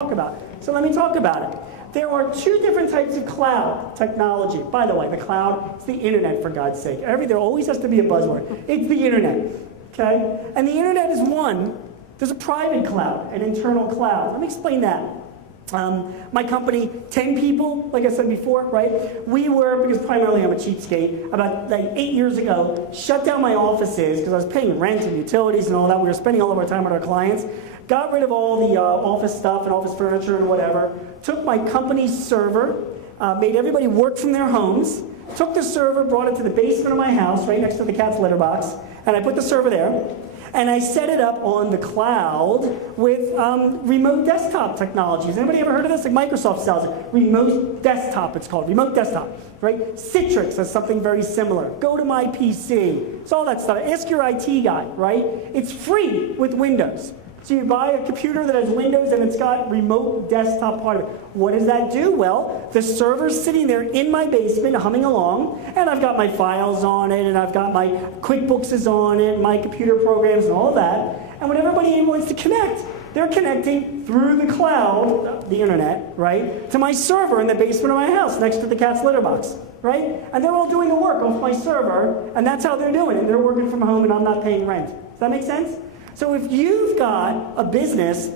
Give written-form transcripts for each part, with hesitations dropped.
talk about. So let me talk about it. There are two different types of cloud technology. By the way, the cloud is the internet, for God's sake. There always has to be a buzzword. It's the internet, okay? And the internet is one. There's a private cloud, an internal cloud. Let me explain that. My company, 10 people, like I said before, right? We were, because primarily I'm a cheapskate, about like 8 years ago, shut down my offices because I was paying rent and utilities and all that. We were spending all of our time with our clients. Got rid of all the office stuff and office furniture and whatever. Took my company's server, made everybody work from their homes. Took the server, brought it to the basement of my house, right next to the cat's litter box, and I put the server there. And I set it up on the cloud with remote desktop technologies. Anybody ever heard of this? Like Microsoft sells it. Remote desktop, it's called. Remote desktop, right? Citrix has something very similar. Go to my PC. It's all that stuff. Ask your IT guy, right? It's free with Windows. So you buy a computer that has Windows and it's got remote desktop part of it. What does that do? Well, the server's sitting there in my basement humming along, and I've got my files on it, and I've got my QuickBooks is on it, my computer programs and all that. And when everybody wants to connect, they're connecting through the cloud, the internet, right, to my server in the basement of my house next to the cat's litter box, right? And they're all doing the work off my server, and that's how they're doing it. They're working from home and I'm not paying rent. Does that make sense? So if you've got a business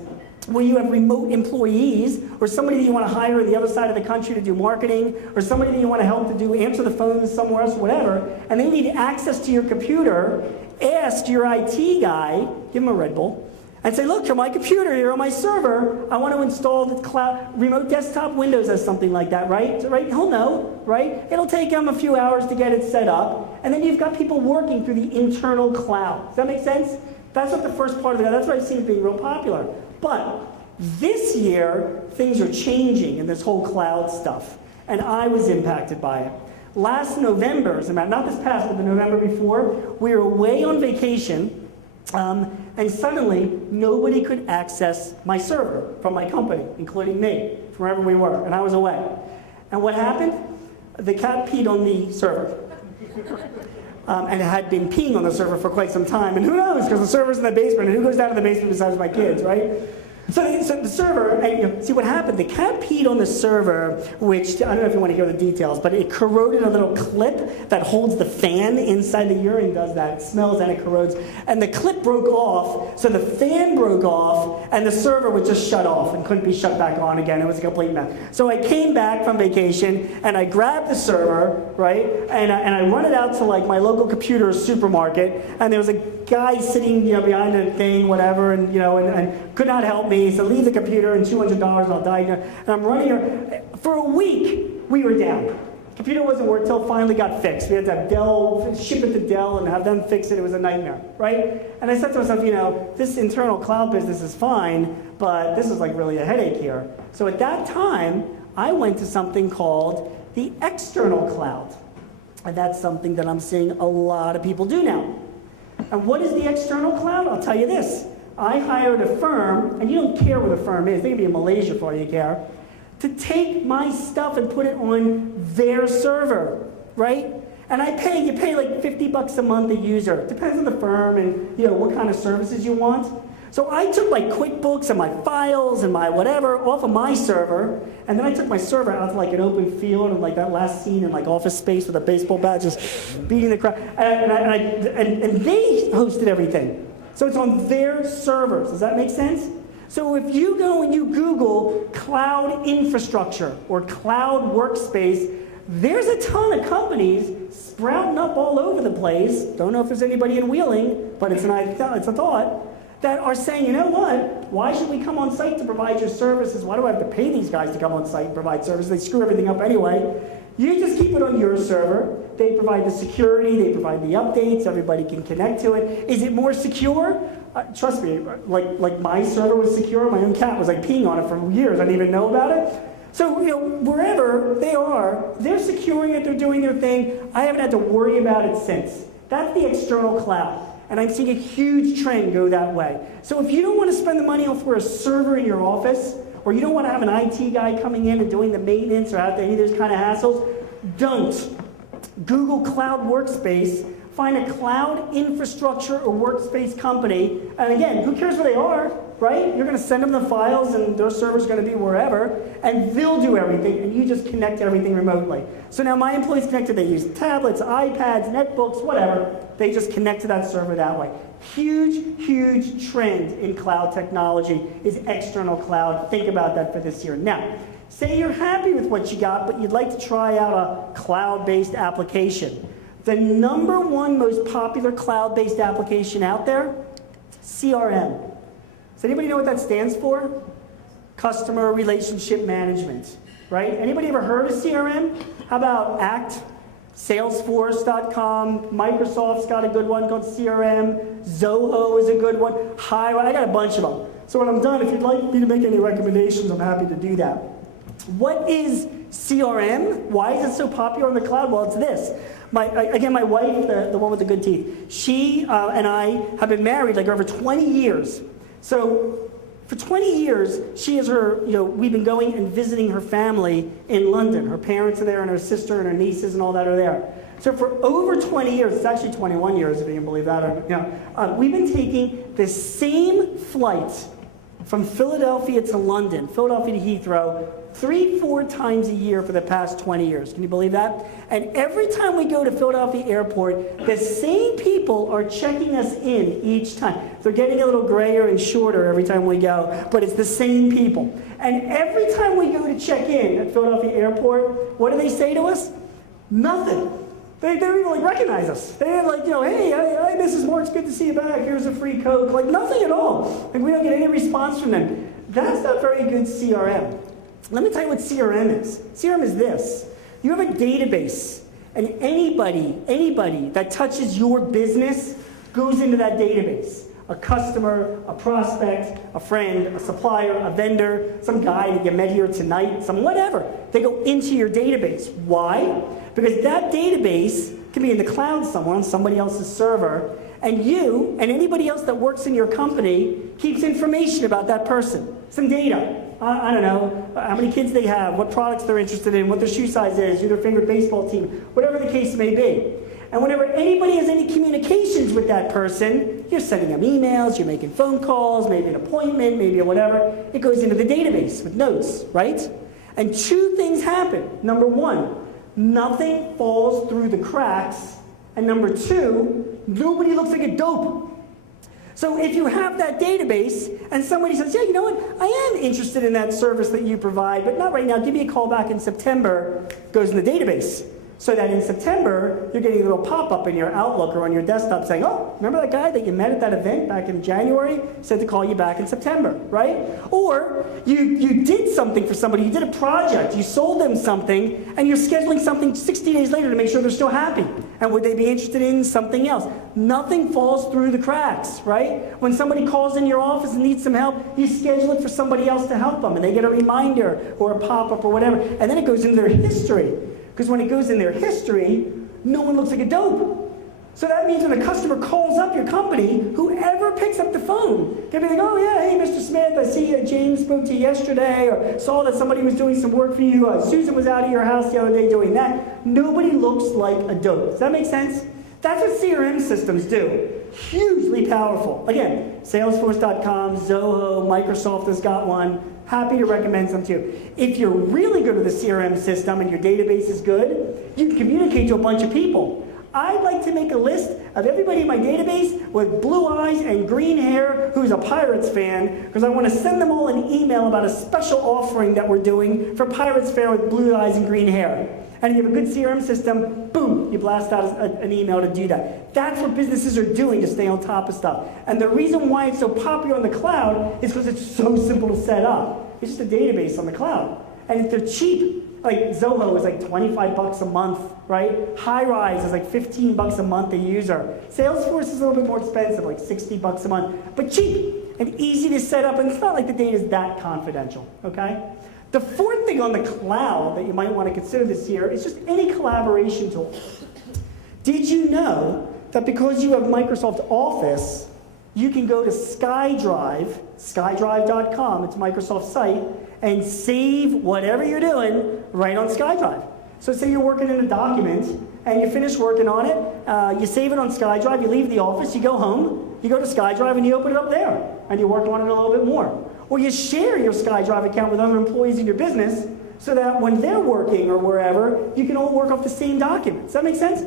where you have remote employees, or somebody that you want to hire on the other side of the country to do marketing, or somebody that you want to help to do answer the phones somewhere else, whatever, and they need access to your computer, ask your IT guy, give him a Red Bull, and say, look, on my computer here on my server, I want to install the cloud, remote desktop Windows as something like that, right? So, right? He'll know, right? It'll take him a few hours to get it set up, and then you've got people working through the internal cloud. Does that make sense? That's what the first part of it, that's what I've seen it being real popular. But this year, things are changing in this whole cloud stuff. And I was impacted by it. Last November, as a matter, not this past, but the November before, we were away on vacation, and suddenly nobody could access my server from my company, including me, from wherever we were, and I was away. And what happened? The cat peed on the server. And it had been peeing on the server for quite some time. And who knows, because the server's in the basement, and who goes down to the basement besides my kids, right? So the server, and see what happened, the cat peed on the server, which, I don't know if you want to hear the details, but it corroded a little clip that holds the fan inside the urine, does that. It smells and it corrodes. And the clip broke off, so the fan broke off, and the server would just shut off and couldn't be shut back on again. It was a complete mess. So I came back from vacation, and I grabbed the server, right, and I run it out to like my local computer supermarket, and there was a guy sitting, behind the thing, whatever, and could not help me. So leave the computer and $200 and I'll die. And I'm running here. For a week, we were down. Computer wasn't working until it finally got fixed. We had to have Dell, ship it to Dell and have them fix it. It was a nightmare, right? And I said to myself, this internal cloud business is fine, but this is like really a headache here. So at that time, I went to something called the external cloud. And that's something that I'm seeing a lot of people do now. And what is the external cloud? I'll tell you this. I hired a firm, and you don't care what a firm is, they can be in Malaysia for all you care, to take my stuff and put it on their server, right? And you pay like $50 a month a user. Depends on the firm and what kind of services you want. So I took my QuickBooks and my files and my whatever off of my server, and then I took my server out to like an open field and like that last scene in like Office Space with a baseball bat just beating the crowd. And they hosted everything. So it's on their servers. Does that make sense? So if you go and you Google cloud infrastructure or cloud workspace, there's a ton of companies sprouting up all over the place. Don't know if there's anybody in Wheeling, but it's a thought, that are saying, you know what, why should we come on site to provide your services? Why do I have to pay these guys to come on site and provide services? They screw everything up anyway. You just keep it on your server. They provide the security, they provide the updates, everybody can connect to it. Is it more secure? Trust me, like my server was secure, my own cat was like peeing on it for years, I didn't even know about it. So, wherever they are, they're securing it, they're doing their thing. I haven't had to worry about it since. That's the external cloud. And I'm seeing a huge trend go that way. So if you don't want to spend the money for a server in your office, or you don't want to have an IT guy coming in and doing the maintenance or have any of those kind of hassles, don't. Google Cloud Workspace find a cloud infrastructure or workspace company, and again, who cares where they are, right? You're going to send them the files and their server's going to be wherever, and they'll do everything, and you just connect everything remotely. So now my employees connected, they use tablets, iPads, netbooks, whatever. They just connect to that server that way. Huge, huge trend in cloud technology is external cloud. Think about that for this year. Now, say you're happy with what you got, but you'd like to try out a cloud-based application. The number one most popular cloud-based application out there, CRM. Does anybody know what that stands for? Customer Relationship Management, right? Anybody ever heard of CRM? How about ACT? Salesforce.com, Microsoft's got a good one called CRM, Zoho is a good one, Highway, I got a bunch of them. So when I'm done, if you'd like me to make any recommendations, I'm happy to do that. What is CRM? Why is it so popular on the cloud? Well, it's this. Again, my wife, the one with the good teeth, she and I have been married like over 20 years. So for 20 years, she is we've been going and visiting her family in London. Her parents are there, and her sister and her nieces and all that are there. So for over 20 years, it's actually 21 years if you can believe that. We've been taking the same flight from Philadelphia to London, Philadelphia to Heathrow, 3-4 times a year for the past 20 years. Can you believe that? And every time we go to Philadelphia Airport, the same people are checking us in each time. They're getting a little grayer and shorter every time we go, but it's the same people. And every time we go to check in at Philadelphia Airport, what do they say to us? Nothing. They don't even recognize us. They're like, hey, hi, Mrs. Marks, good to see you back. Here's a free Coke. Like, nothing at all. Like, we don't get any response from them. That's not very good CRM. Let me tell you what CRM is. CRM is this. You have a database, and anybody that touches your business goes into that database. A customer, a prospect, a friend, a supplier, a vendor, some guy that you met here tonight, some whatever. They go into your database. Why? Because that database can be in the cloud somewhere on somebody else's server, and you and anybody else that works in your company keeps information about that person, some data. I don't know, how many kids they have, what products they're interested in, what their shoe size is, who their favorite baseball team, whatever the case may be. And whenever anybody has any communications with that person, you're sending them emails, you're making phone calls, maybe an appointment, maybe whatever, it goes into the database with notes, right? And two things happen. Number one, nothing falls through the cracks. And number two, nobody looks like a dope. So if you have that database and somebody says, yeah, you know what, I am interested in that service that you provide, but not right now, give me a call back in September, goes in the database. So that in September, you're getting a little pop-up in your Outlook or on your desktop saying, oh, remember that guy that you met at that event back in January? Said to call you back in September, right? Or you did something for somebody, you did a project, you sold them something, and you're scheduling something 60 days later to make sure they're still happy. And would they be interested in something else? Nothing falls through the cracks, right? When somebody calls in your office and needs some help, you schedule it for somebody else to help them, and they get a reminder or a pop-up or whatever, and then it goes into their history. Because when it goes in their history, no one looks like a dope. So that means when a customer calls up your company, whoever picks up the phone, they'll be like, oh yeah, hey Mr. Smith, I see James spoke to you yesterday, or saw that somebody was doing some work for you, Susan was out of your house the other day doing that. Nobody looks like a dope. Does that make sense? That's what CRM systems do. Hugely powerful. Again, Salesforce.com, Zoho, Microsoft has got one. Happy to recommend some too. If you're really good with a CRM system and your database is good, you can communicate to a bunch of people. I like to make a list of everybody in my database with blue eyes and green hair who's a Pirates fan, because I want to send them all an email about a special offering that we're doing for Pirates fan with blue eyes and green hair. And if you have a good CRM system, boom, you blast out an email to do that. That's what businesses are doing to stay on top of stuff. And the reason why it's so popular on the cloud is because it's so simple to set up. It's just a database on the cloud. And if they're cheap, like Zoho is like 25 bucks a month, right? HighRise is like 15 bucks a month a user. Salesforce is a little bit more expensive, like 60 bucks a month, but cheap and easy to set up, and it's not like the data is that confidential, okay? The fourth thing on the cloud that you might want to consider this year is just any collaboration tool. Did you know that because you have Microsoft Office, you can go to SkyDrive, skydrive.com, it's Microsoft's site, and save whatever you're doing right on SkyDrive. So say you're working in a document and you finish working on it, you save it on SkyDrive, you leave the office, you go home, you go to SkyDrive and you open it up there and you work on it a little bit more. Or you share your SkyDrive account with other employees in your business so that when they're working or wherever, you can all work off the same documents. Does that make sense?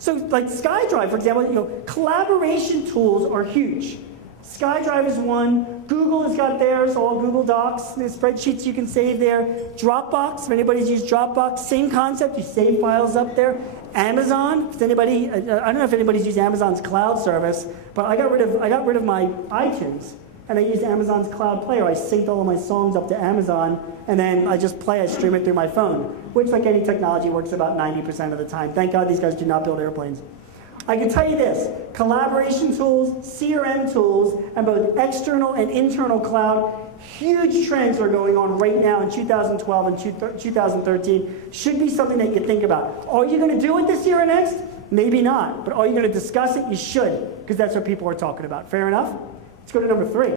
So like SkyDrive, for example, collaboration tools are huge. SkyDrive is one. Google has got theirs, all Google Docs, the spreadsheets you can save there. Dropbox, if anybody's used Dropbox, same concept, you save files up there. Amazon, if anybody, I don't know if anybody's used Amazon's cloud service, but I got rid of my iTunes, and I used Amazon's cloud player. I synced all of my songs up to Amazon, and then I just play, I stream it through my phone, which, like any technology, works about 90% of the time. Thank God these guys do not build airplanes. I can tell you this, collaboration tools, CRM tools, and both external and internal cloud, huge trends are going on right now in 2012 and 2013. Should be something that you think about. Are you going to do it this year or next? Maybe not. But are you going to discuss it? You should, because that's what people are talking about. Fair enough? Let's go to number 3.